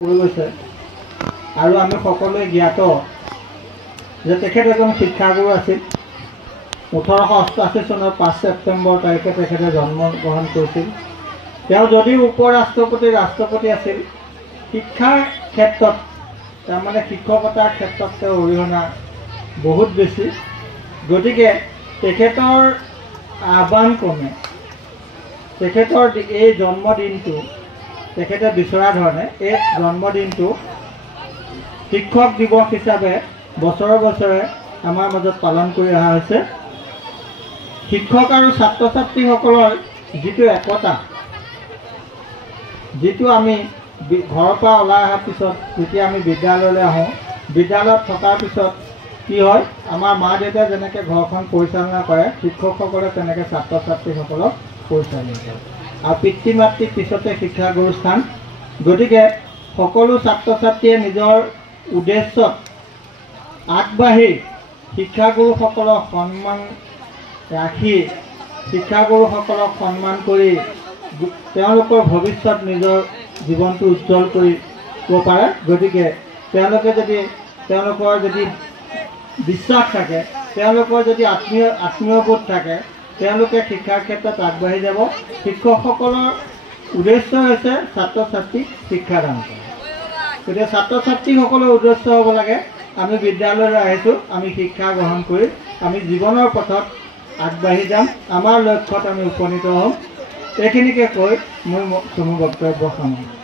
গৈছে আৰু আমি সকলোৱে জ্ঞাত যে তেখেত এজন শিক্ষাগুৰু আছিল। 1888 চনৰ 5 ছেপ্টেম্বৰ তাৰিখে তেখেতে জন্মগ্ৰহণ কৰিছিল। তেওঁ যদিও ৰাষ্ট্ৰপতি আছিল, শিক্ষাৰ ক্ষেত্ৰত তাৰমানে শিক্ষকতাৰ ক্ষেত্ৰত তেওঁ অৰিহণা বহুত বেছি। গতিকে তেখেতৰ আহ্বান ক্ৰমে তেখেতৰ এই জন্মদিনটো তেখেতে বিচৰা ধৰণে এই জন্মদিনটো শিক্ষক দিৱস হিচাপে বছৰে বছৰে আমাৰ মাজত পালন কৰি অহা হৈছে। শিক্ষক আৰু ছাত্ৰ ছাত্ৰীসকলৰ যিটো একতা, যিটো আমি ঘৰৰ পৰা ওলাই অহাৰ পিছত যেতিয়া আমি বিদ্যালয়লৈ আহোঁ, বিদ্যালয়ত থকাৰ পিছত কি হয়, আমাৰ মা দেউতাই যেনেকৈ ঘৰখন পৰিচালনা কৰে, শিক্ষকসকলে তেনেকৈ ছাত্ৰ ছাত্ৰীসকলক পৰিচালনা কৰে। আৰু পিতৃ মাতৃৰ পিছতে শিক্ষাগুৰু স্থান। গতিকে সকলো ছাত্ৰ ছাত্ৰীয়ে নিজৰ উদ্দেশ্যত আগবাঢ়ি শিক্ষাগুৰুসকলক সন্মান ৰাখি, শিক্ষাগুৰুসকলক সন্মান কৰি তেওঁলোকৰ ভৱিষ্যত নিজৰ জীৱনটো উজ্জ্বল কৰিব পাৰে। গতিকে তেওঁলোকৰ যদি বিশ্বাস থাকে, তেওঁলোকৰ যদি আত্মীয়বোধ থাকে, তেওঁলোকে শিক্ষাৰ ক্ষেত্ৰত আগবাঢ়ি যাব। শিক্ষকসকলৰ উদ্দেশ্য হৈছে ছাত্ৰ ছাত্ৰীক শিক্ষাদান কৰা। গতিকে ছাত্ৰ ছাত্ৰীসকলৰ উদ্দেশ্য হ'ব লাগে, আমি বিদ্যালয়লৈ আহিছোঁ, আমি শিক্ষা গ্ৰহণ কৰি আমি জীৱনৰ পথত আগবাঢ়ি যাম, আমাৰ লক্ষ্যত আমি উপনীত হ'ম। এইখিনিকে কৈ মোৰ বক্তব্য সামৰিছোঁ।